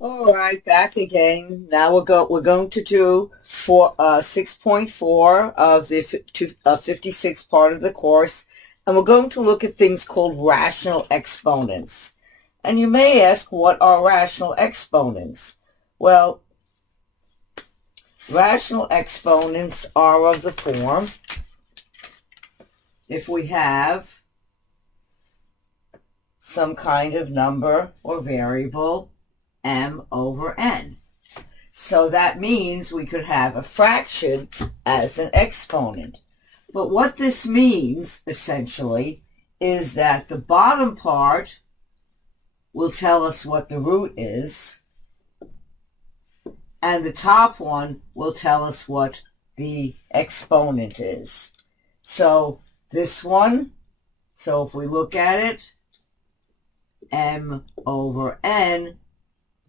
All right, back again. Now we're going to do for 6.4 of the 56 part of the course, and we're going to look at things called rational exponents. And you may ask, what are rational exponents? Well, rational exponents are of the form, if we have some kind of number or variable, m over n. So that means we could have a fraction as an exponent. But what this means, essentially, is that the bottom part will tell us what the root is, and the top one will tell us what the exponent is. So this one, so if we look at it, m over n,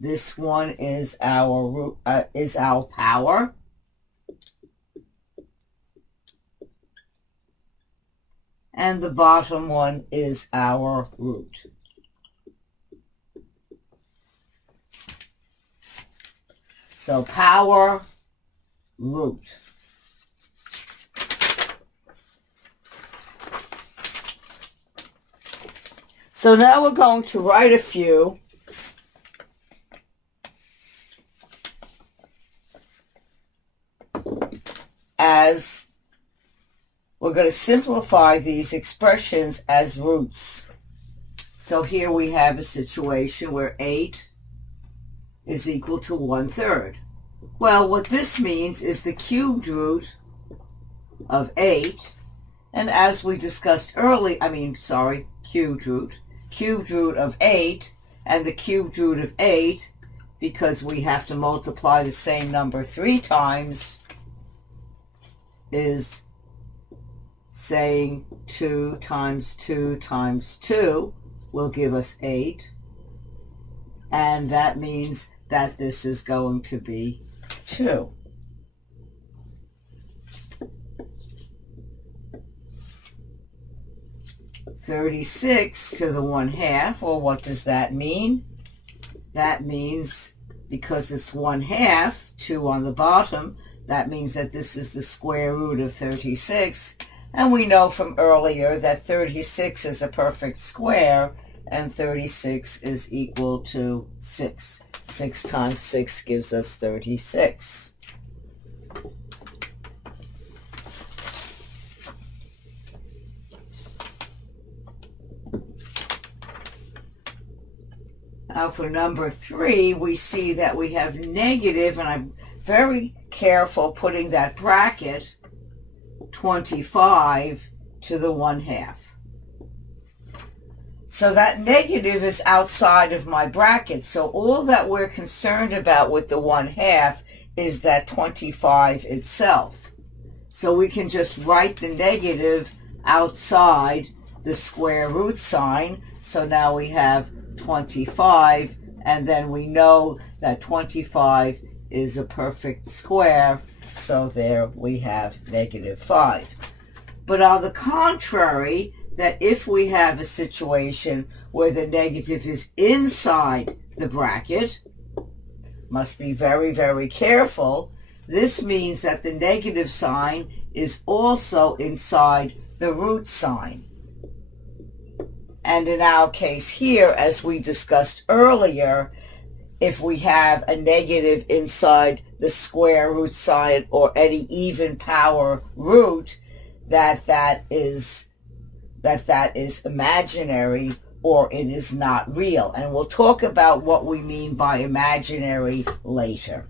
this one is our root, is our power. And the bottom one is our root. So power, root. So now we're going to write a few as we're going to simplify these expressions as roots. So here we have a situation where 8 is equal to 1/3. Well, what this means is the cubed root of 8, and as we discussed earlier, cubed root of 8, and the cubed root of 8, because we have to multiply the same number 3 times, is saying 2 times 2 times 2 will give us 8, and that means that this is going to be 2. (36 to the 1/2), or what does that mean? That means, because it's 1/2, 2 on the bottom, that means that this is the square root of 36, and we know from earlier that 36 is a perfect square, and 36 is equal to 6. 6 times 6 gives us 36. Now for number 3, we see that we have negative, and I'm very careful putting that bracket, 25 to the 1/2. So that negative is outside of my bracket. So all that we're concerned about with the 1/2 is that 25 itself. So we can just write the negative outside the square root sign. So now we have 25, and then we know that 25 is a perfect square, so there we have -5. But on the contrary, that if we have a situation where the negative is inside the bracket, must be very, very careful, this means that the negative sign is also inside the root sign. And in our case here, as we discussed earlier, if we have a negative inside the square root sign or any even power root, that is imaginary, or it is not real. And we'll talk about what we mean by imaginary later.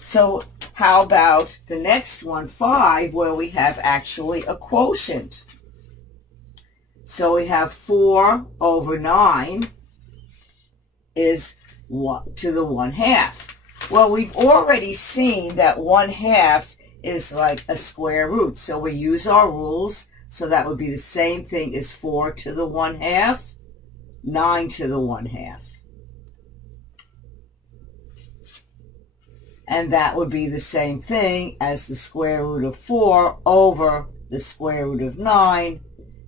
So how about the next one, 5, where we have actually a quotient? So we have 4 over 9 is 1 to the 1/2. Well, we've already seen that 1/2 is like a square root. So we use our rules. So that would be the same thing as 4 to the 1/2, 9 to the 1/2. And that would be the same thing as the square root of 4 over the square root of 9.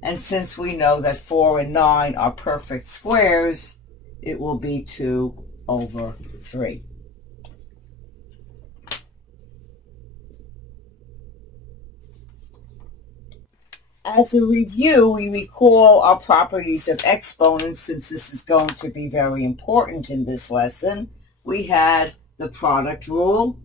And since we know that 4 and 9 are perfect squares, it will be 2 over 3. As a review, we recall our properties of exponents, since this is going to be very important in this lesson. We had the product rule,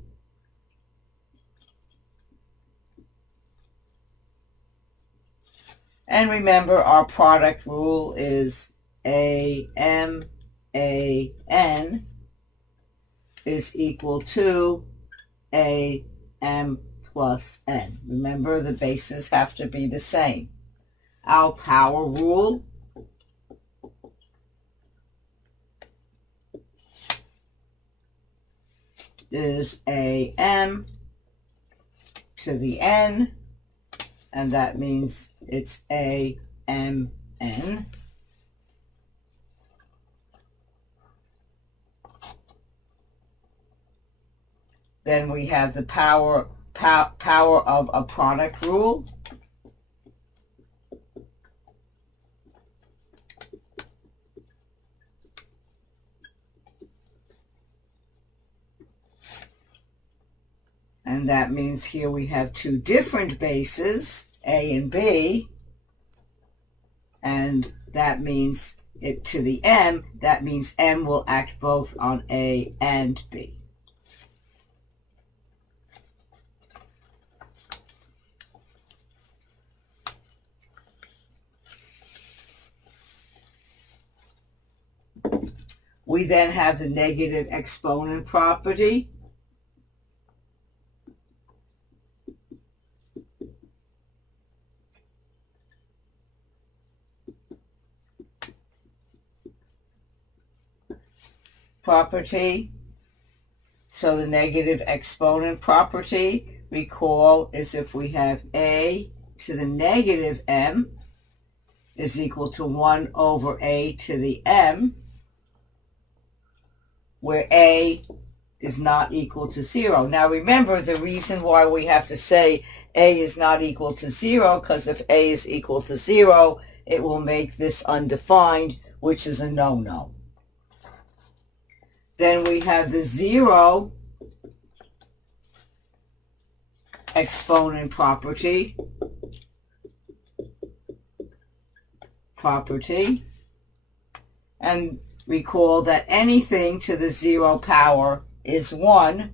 and remember our product rule is AMAN is equal to AM plus N. Remember, the bases have to be the same. Our power rule is AM to the N, and that means it's AMN. Then we have the power of a product rule. And that means here we have two different bases, A and B. And that means it to the M, that means M will act both on A and B. We then have the negative exponent property. So the negative exponent property, recall, is if we have A to the negative M is equal to 1 over A to the M, where A is not equal to 0. Now remember, the reason why we have to say A is not equal to 0, because if A is equal to 0, it will make this undefined, which is a no-no. Then we have the 0 exponent property. And recall that anything to the 0 power is 1,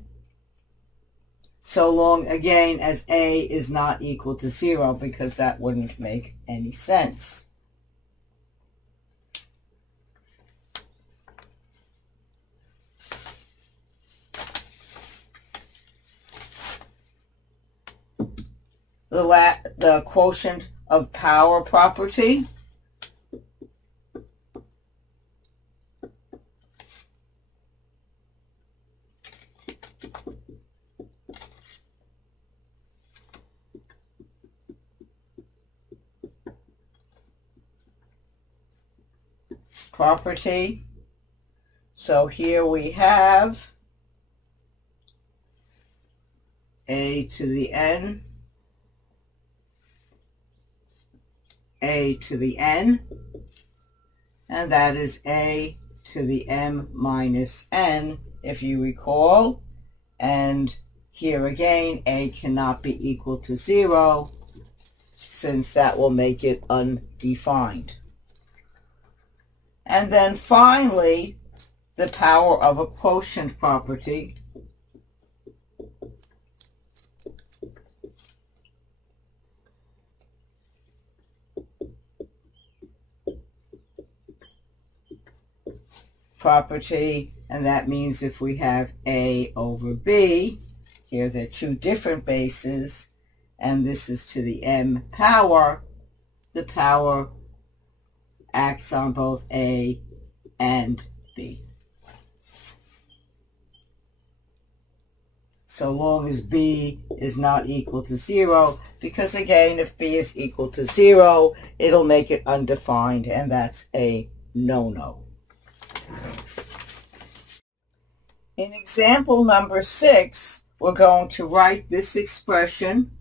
so long, again, as A is not equal to 0, because that wouldn't make any sense. The quotient of power property. So here we have A to the N, A to the N, and that is A to the M minus N, if you recall. And here again, A cannot be equal to 0, since that will make it undefined. And then finally, the power of a quotient property. And that means if we have A over B, here they're two different bases, and this is to the M power, the power acts on both A and B. So long as B is not equal to 0, because again, if B is equal to 0, it'll make it undefined, and that's a no-no. In example number 6, we're going to write this expression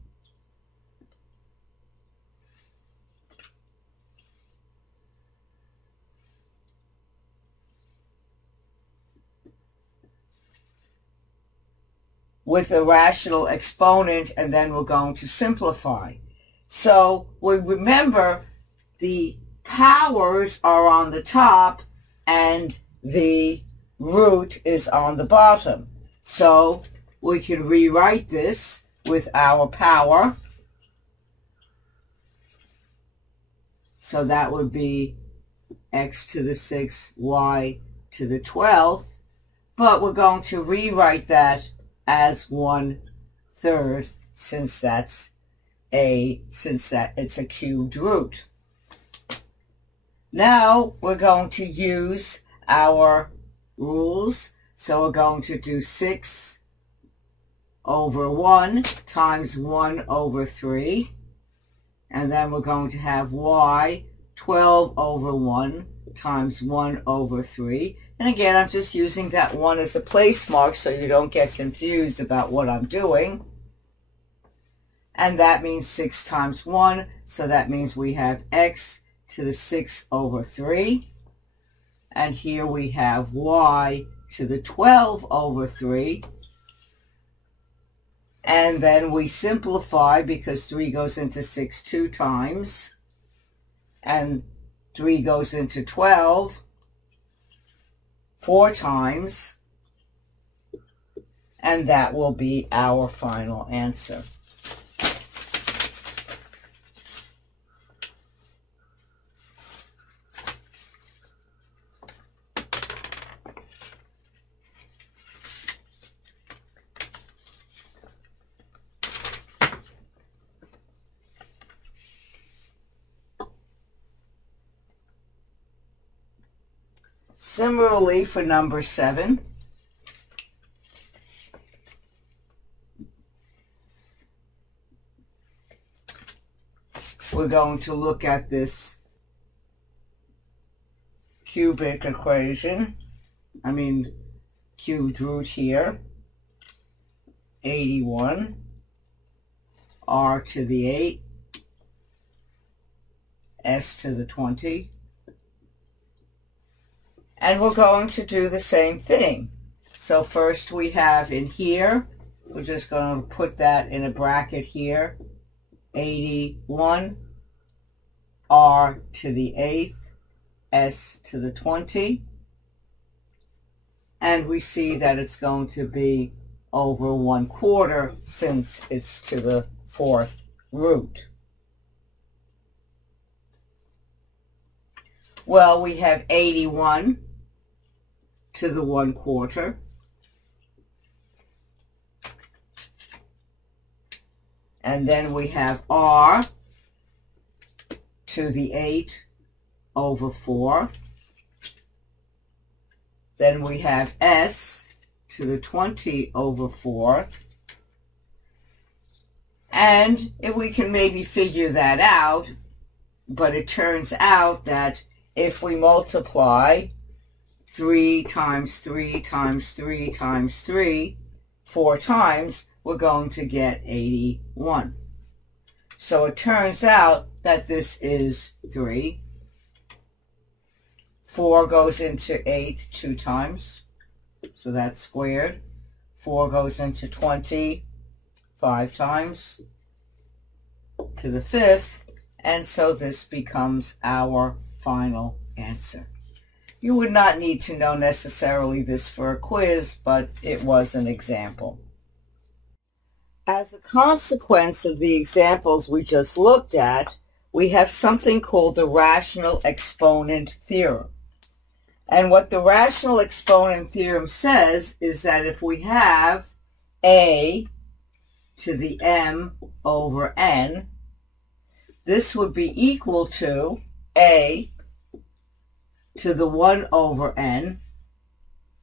with a rational exponent, and then we're going to simplify. So we remember the powers are on the top and the root is on the bottom. So we can rewrite this with our power. So that would be x to the 6, y to the 12th. But we're going to rewrite that as 1/3 since it's a cubed root. Now we're going to use our rules. So we're going to do 6 over 1 times 1/3. And then we're going to have y 12 over 1 times 1/3. And again, I'm just using that 1 as a place mark so you don't get confused about what I'm doing. And that means 6 times 1, so that means we have x to the 6/3. And here we have y to the 12/3. And then we simplify because 3 goes into 6 2 times. And 3 goes into 12 4 times, and that will be our final answer. Similarly, for number 7, we're going to look at this cubic equation, cubed root here, 81, r to the 8, s to the 20. And we're going to do the same thing. So first we have in here, we're just going to put that in a bracket here, 81, r to the 8th, s to the 20. And we see that it's going to be over 1/4 since it's to the 4th root. Well, we have 81 to the 1/4. And then we have r to the 8/4. Then we have s to the 20/4. And if we can maybe figure that out, but it turns out that if we multiply 3 times 3 times 3 times 3 4 times, we're going to get 81. So it turns out that this is 3. 4 goes into 8 2 times, so that's squared. 4 goes into 20 5 times to the 5th, and so this becomes our final answer. You would not need to know necessarily this for a quiz, but it was an example. As a consequence of the examples we just looked at, we have something called the rational exponent theorem. And what the rational exponent theorem says is that if we have a to the m over n, this would be equal to a to the 1 over n,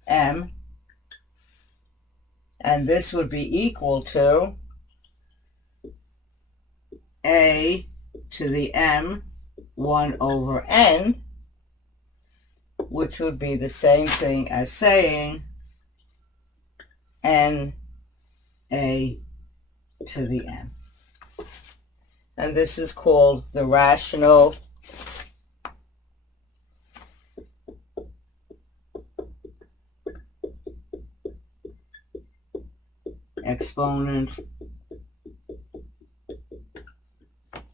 m, and this would be equal to a to the m 1 over n, which would be the same thing as saying n a to the n. And this is called the rational exponent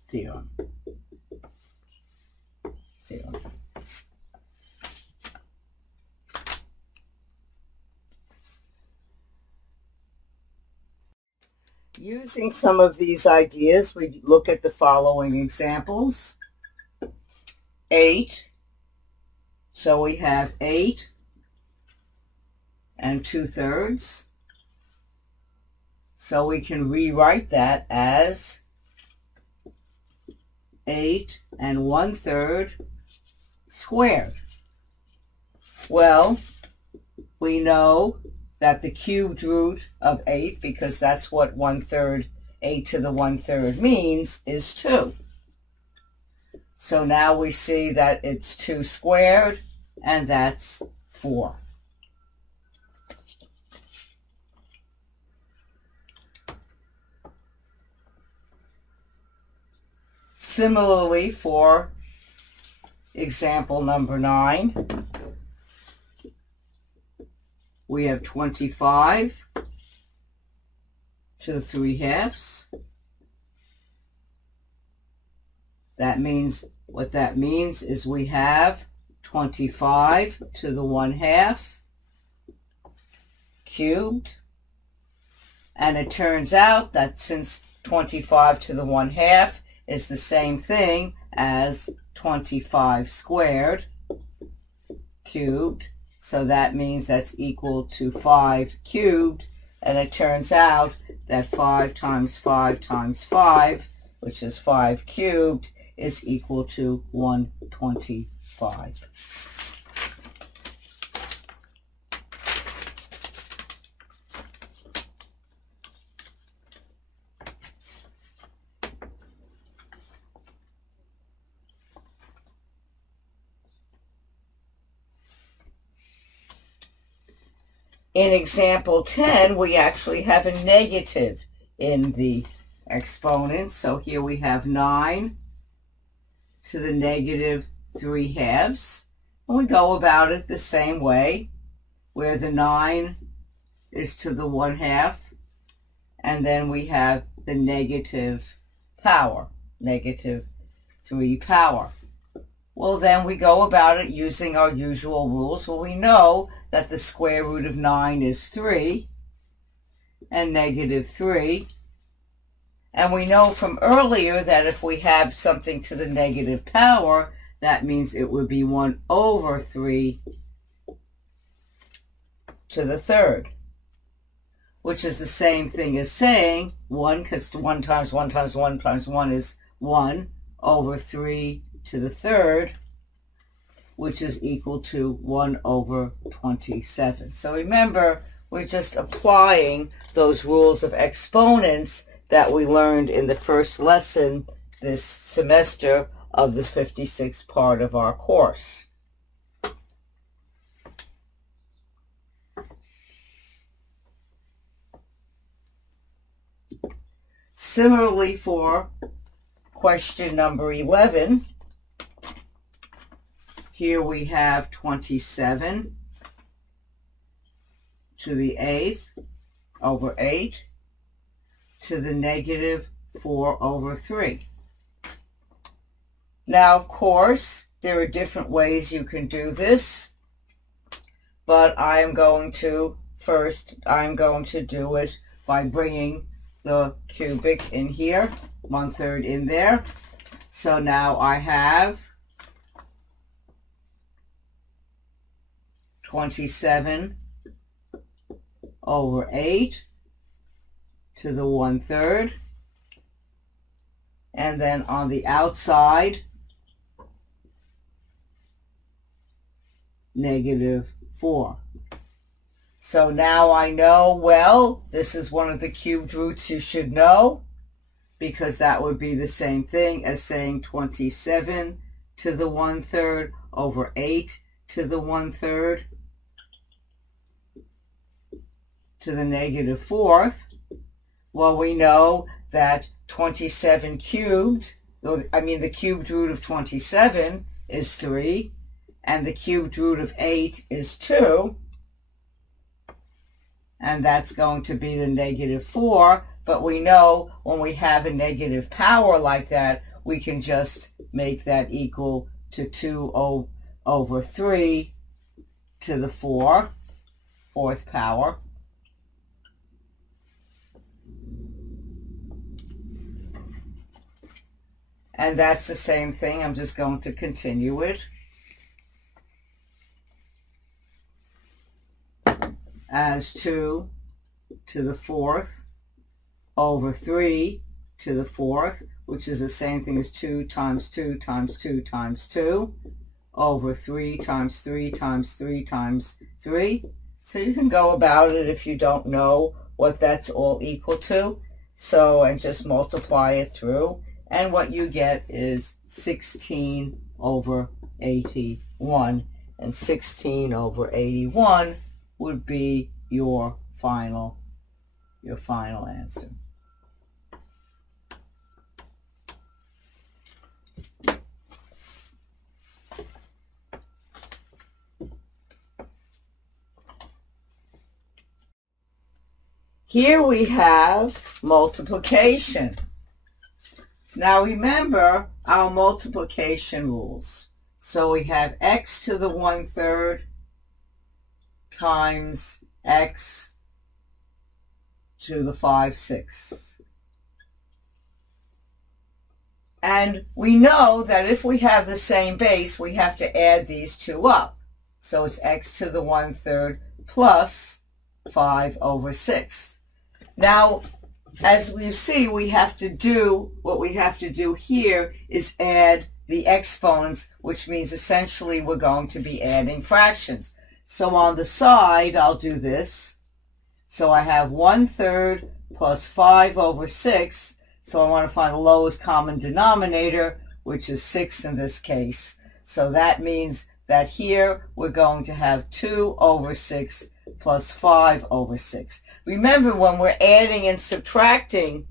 theorem. Using some of these ideas, we look at the following examples. 8. So we have 8 2/3. So we can rewrite that as 8 1/3 squared. Well, we know that the cubed root of 8, because that's what 1/3, 8 to the 1/3 means, is 2. So now we see that it's 2 squared, and that's 4. Similarly, for example number 9, we have 25 3/2. That means, what that means is we have 25 1/2 cubed. And it turns out that since 25 1/2 is the same thing as 25 squared cubed, so that means that's equal to 5 cubed, and it turns out that 5 times 5 times 5, which is 5 cubed, is equal to 125. In example 10, we actually have a negative in the exponents. So here we have 9 to the negative 3/2. And we go about it the same way, where the 9 is to the 1/2, and then we have the negative power, negative 3 power. Well, then we go about it using our usual rules. Well, we know that the square root of 9 is 3 and negative 3. And we know from earlier that if we have something to the negative power, that means it would be 1/3 to the 3rd, which is the same thing as saying 1, because 1 times 1 times 1 times 1 is 1/3 to the 3rd, which is equal to 1/27. So remember, we're just applying those rules of exponents that we learned in the first lesson this semester of the 56th part of our course. Similarly, for question number 11, here we have 27 to the 8th over 8 to the negative 4/3. Now, of course, there are different ways you can do this, but I'm going to do it by bringing the cubic in here, 1/3 in there. So now I have 27 over 8 to the 1/3, and then on the outside, negative 4. So now I know, well, this is one of the cubed roots you should know, because that would be the same thing as saying 27 to the 1/3 over 8 to the 1/3 to the negative fourth. Well, we know that 27 cubed, the cubed root of 27 is 3, and the cubed root of 8 is 2, and that's going to be the negative 4. But we know when we have a negative power like that, we can just make that equal to 2 over 3 to the 4th power. And that's the same thing. I'm just going to continue it. As 2 to the 4th over 3 to the 4th, which is the same thing as 2 times 2 times 2 times 2, over 3 times 3 times 3 times 3. So you can go about it if you don't know what that's all equal to. So, and just multiply it through. And what you get is 16 over 81. And 16 over 81 would be your final answer. Here we have multiplication. Now remember our multiplication rules. So we have x to the 1/3 times x to the 5/6. And we know that if we have the same base, we have to add these two up. So it's x to the 1/3 plus 5 over 6. Now, as we see, we have to do, what we have to do here is add the exponents, which means essentially we're going to be adding fractions. So on the side, I'll do this. So I have 1/3 plus 5 over 6. So I want to find the lowest common denominator, which is 6 in this case. So that means that here we're going to have 2 over 6 plus 5 over 6. Remember, when we're adding and subtracting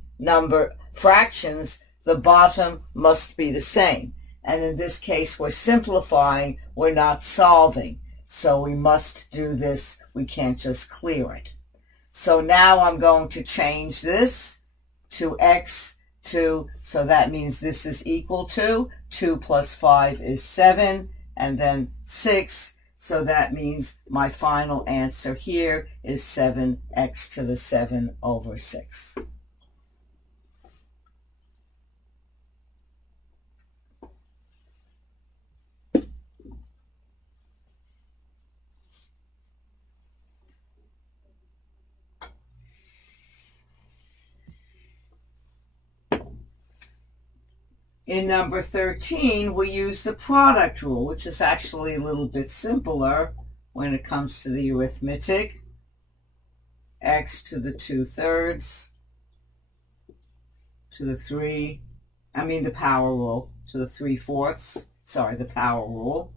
fractions, the bottom must be the same. And in this case, we're simplifying, we're not solving. So we must do this, we can't just clear it. So now I'm going to change this to x2, so that means this is equal to 2 plus 5 is 7, and then 6. So that means my final answer here is 7x to the 7 over 6. In number 13, we use the product rule, which is actually a little bit simpler when it comes to the arithmetic. X to the 2/3 to the the power rule, to the 3/4, the power rule.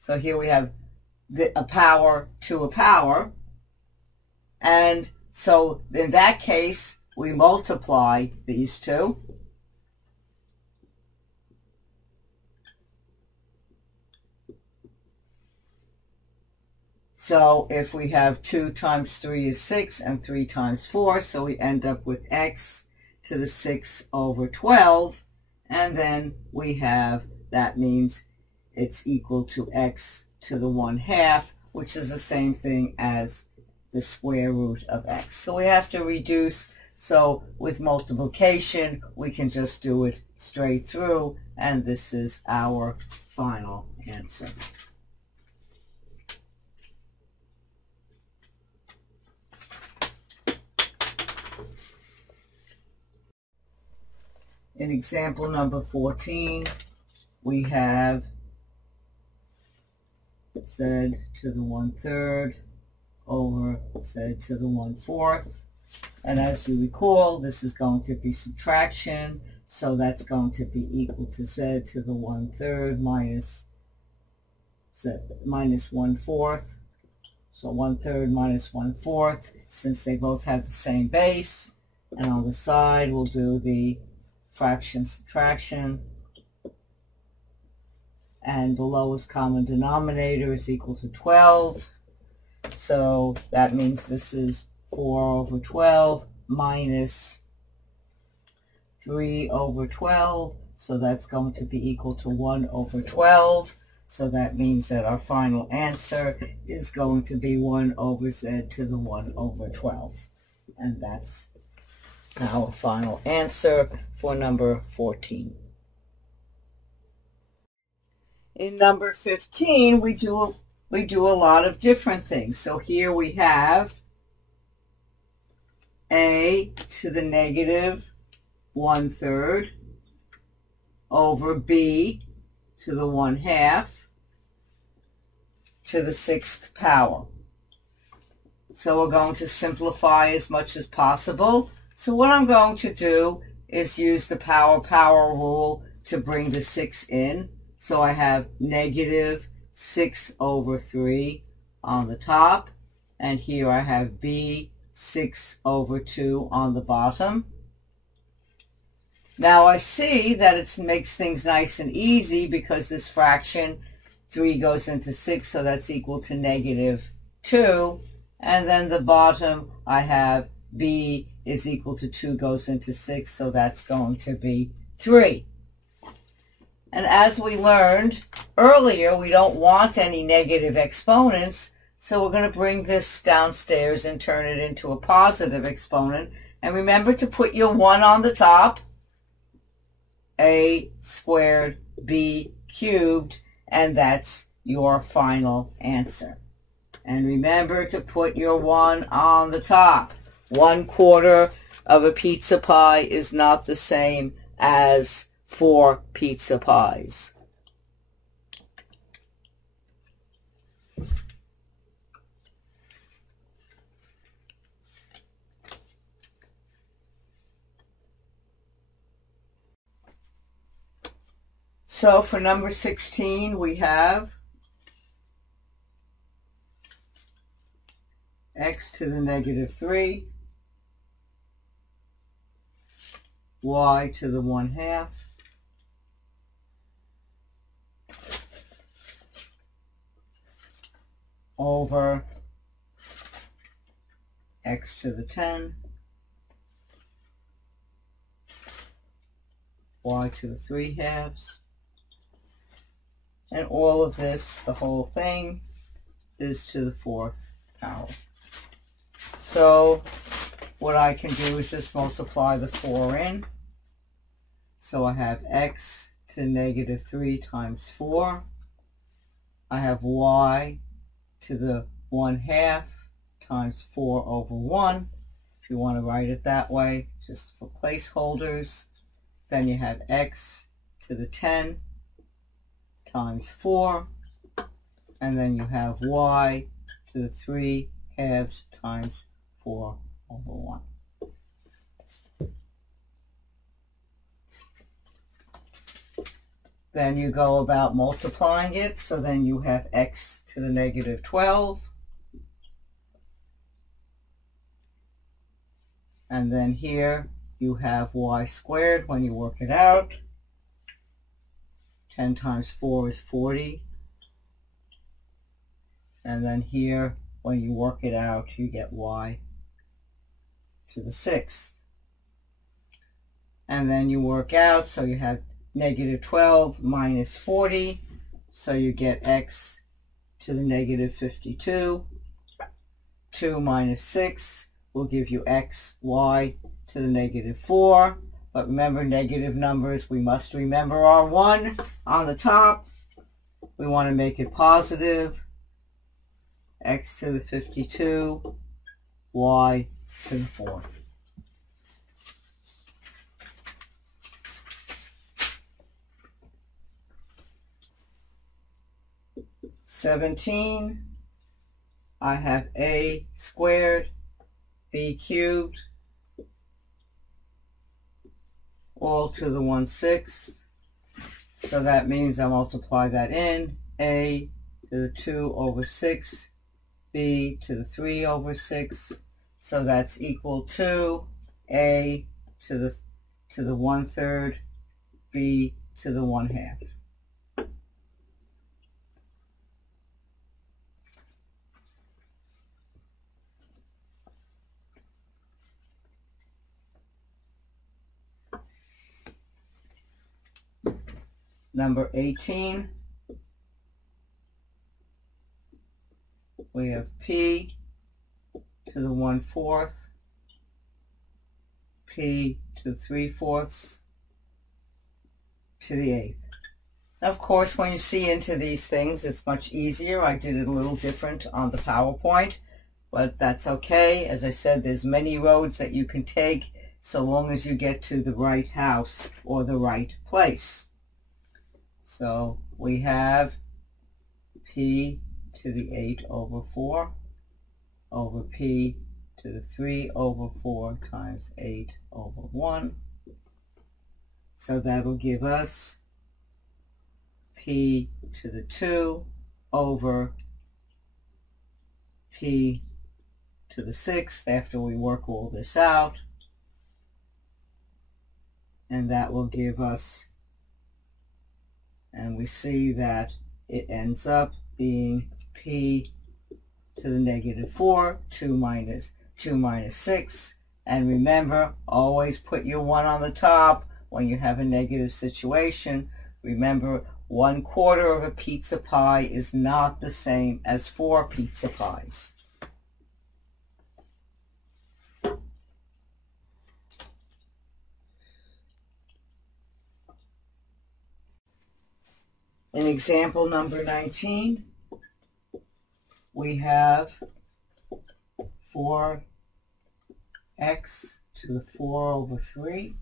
So here we have a power to a power. And so in that case, we multiply these two. So if we have 2 times 3 is 6 and 3 times 4, so we end up with x to the 6 over 12. And then we have, that means it's equal to x to the 1/2, which is the same thing as the square root of x. So we have to reduce. So with multiplication, we can just do it straight through. And this is our final answer. In example number 14, we have z to the 1/3 over z to the 1/4. And as you recall, this is going to be subtraction, so that's going to be equal to z to the 1/3 minus 1/4. So 1/3 minus 1/4, since they both have the same base. And on the side, we'll do the fraction subtraction. And the lowest common denominator is equal to 12. So that means this is 4/12 minus 3/12. So that's going to be equal to 1/12. So that means that our final answer is going to be 1/z to the 1/12. And that's our final answer for number 14. In number 15, we do a lot of different things. So here we have a to the negative 1/3 over b to the 1/2 to the 6th power. So we're going to simplify as much as possible. So what I'm going to do is use the power rule to bring the 6 in. So I have negative 6/3 on the top, and here I have b 6/2 on the bottom. Now I see that it makes things nice and easy because this fraction 3 goes into 6, so that's equal to -2. And then the bottom I have b is equal to 2 goes into 6, so that's going to be 3. And as we learned earlier, we don't want any negative exponents, so we're going to bring this downstairs and turn it into a positive exponent. And remember to put your 1 on the top, a squared b cubed, and that's your final answer. And remember to put your 1 on the top. 1/4 of a pizza pie is not the same as 4 pizza pies. So for number 16, we have x to the -3, y to the 1/2, over x to the 10, y to the 3/2, and all of this, the whole thing, is to the 4th power. So what I can do is just multiply the 4 in. So I have x to -3 times 4. I have y to the 1/2 times 4/1. If you want to write it that way, just for placeholders. Then you have x to the 10 times 4. And then you have y to the 3/2 times 4/1. Then you go about multiplying it, so then you have x to the -12. And then here you have y squared when you work it out. 10 times 4 is 40. And then here, when you work it out, you get y to the 6th. And then you work out, so you have -12 minus 40, so you get x to the -52. 2 minus 6 will give you y to the -4. But remember, negative numbers, we must remember our 1 on the top. We want to make it positive. X to the 52, y to the 4th. (17) I have a squared, b cubed, all to the 1/6. So that means I multiply that in. A to the 2/6 b to the 3 over 6. So that's equal to a to the 1/3, b to the 1/2. Number 18, we have p to the 1/4, p to the 3/4 to the 1/8. Of course, when you see into these things, it's much easier. I did it a little different on the PowerPoint, but that's okay. As I said, there's many roads that you can take so long as you get to the right house or the right place. So we have p to the 8 over 4 over p to the 3 over 4 times 8 over 1. So that'll give us p to the 2 over p to the 6th after we work all this out. And that will give us, and we see that it ends up being p to the -4, 2 minus 6. And remember, always put your 1 on the top when you have a negative situation. Remember, 1/4 of a pizza pie is not the same as 4 pizza pies. In example number 19, we have 4x to the 4 over 3,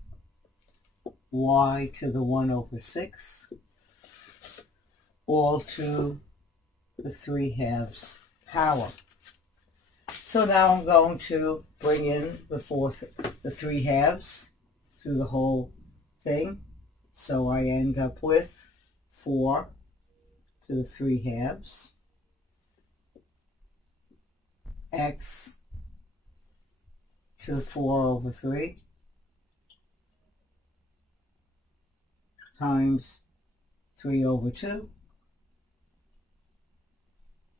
y to the 1 over 6, all to the 3/2 power. So now I'm going to bring in the 3/2 through the whole thing. So I end up with 4 to the 3/2 x to the 4 over 3 times 3 over 2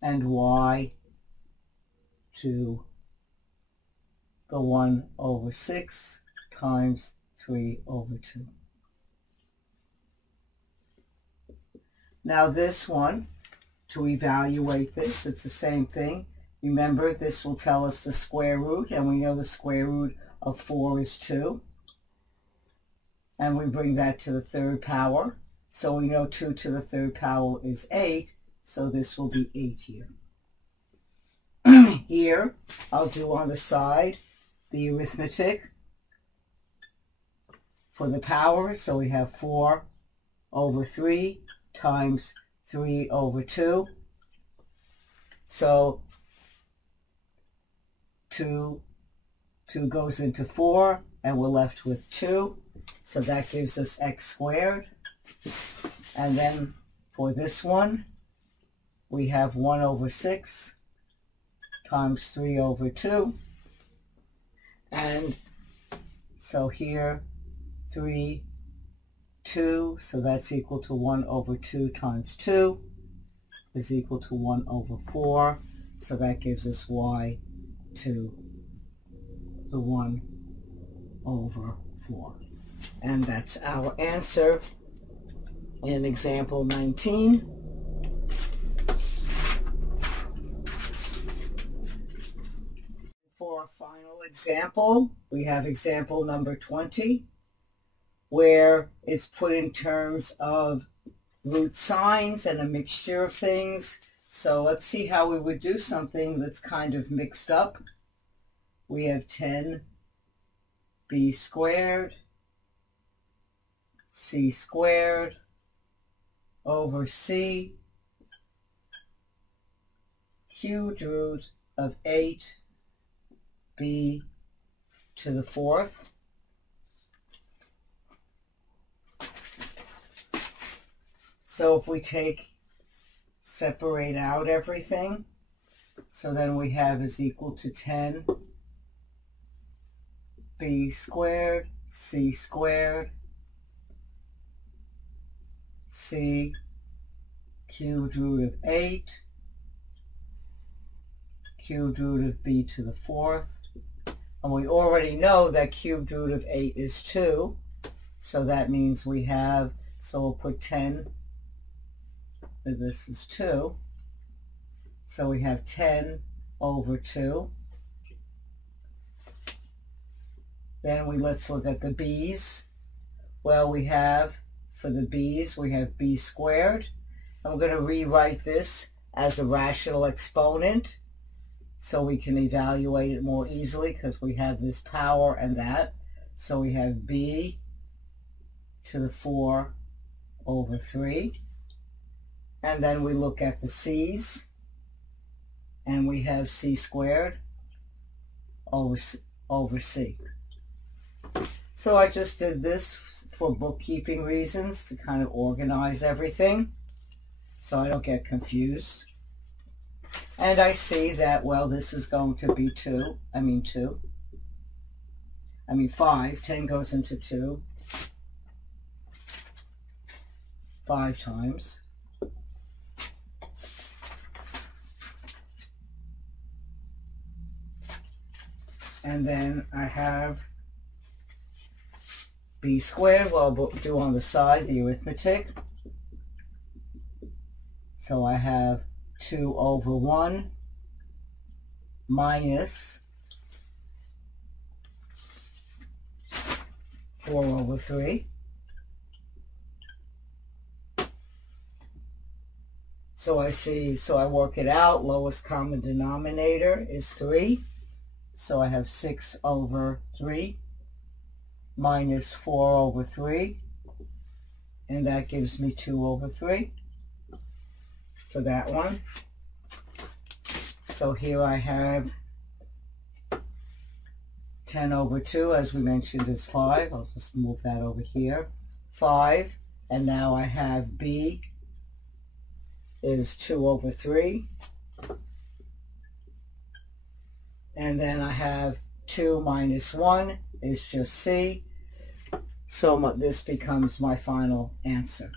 and y to the 1 over 6 times 3 over 2. Now this one, to evaluate this, it's the same thing. Remember, this will tell us the square root, and we know the square root of 4 is 2. And we bring that to the 3rd power. So we know 2 to the 3rd power is 8, so this will be 8 here. Here, I'll do on the side the arithmetic for the power. So we have 4 over 3 times 3 over 2. So 2 goes into 4, and we're left with 2. So that gives us x squared. And then for this one, we have 1 over 6 times 3 over 2. And so here, 3, 2, so that's equal to 1 over 2 times 2 is equal to 1 over 4. So that gives us y to the 1 over 4. And that's our answer in example 19. For our final example, we have example number 20, where it's put in terms of root signs and a mixture of things. So let's see how we would do something that's kind of mixed up. We have 10b squared, c squared over c, cubed root of 8b to the 4th. So if we separate out everything, So then we have is equal to 10 b squared c squared c cubed root of 8 cubed root of b to the 4th. And we already know that cubed root of 8 is 2. So that means we have, so we'll put 10, this is 2. So we have 10 over 2. Then let's look at the b's. Well, we have, for the b's, we have b squared. And we're going to rewrite this as a rational exponent so we can evaluate it more easily because we have this power and that. So we have b to the 4 over 3. And then we look at the c's. And we have c squared over c. So I just did this for bookkeeping reasons to kind of organize everything so I don't get confused. And I see that, well, this is going to be 5. 10 goes into 2 5 times. And then I have b squared. Well, we'll do on the side the arithmetic. So I have 2 over 1 minus 4 over 3. So I work it out. Lowest common denominator is 3. So I have 6 over 3 minus 4 over 3. And that gives me 2 over 3 for that one. So here I have 10 over 2, as we mentioned, is 5. I'll just move that over here. 5. And now I have b is 2 over 3. And then I have 2 minus 1 is just c. So this becomes my final answer.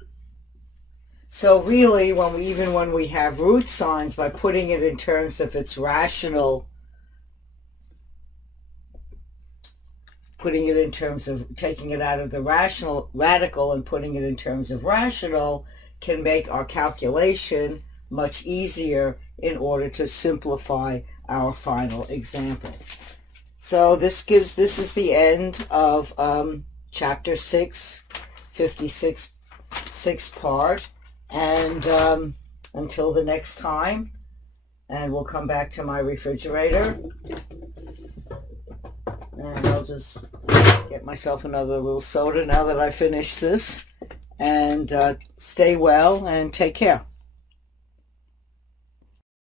So really, even when we have root signs, by putting it in terms of its rational, putting it in terms of taking it out of the radical and putting it in terms of rational, can make our calculation much easier in order to simplify our final example. So this is the end of chapter 6, 56th part. And until the next time, and we'll come back to my refrigerator, and I'll just get myself another little soda now that I finished this, and stay well and take care.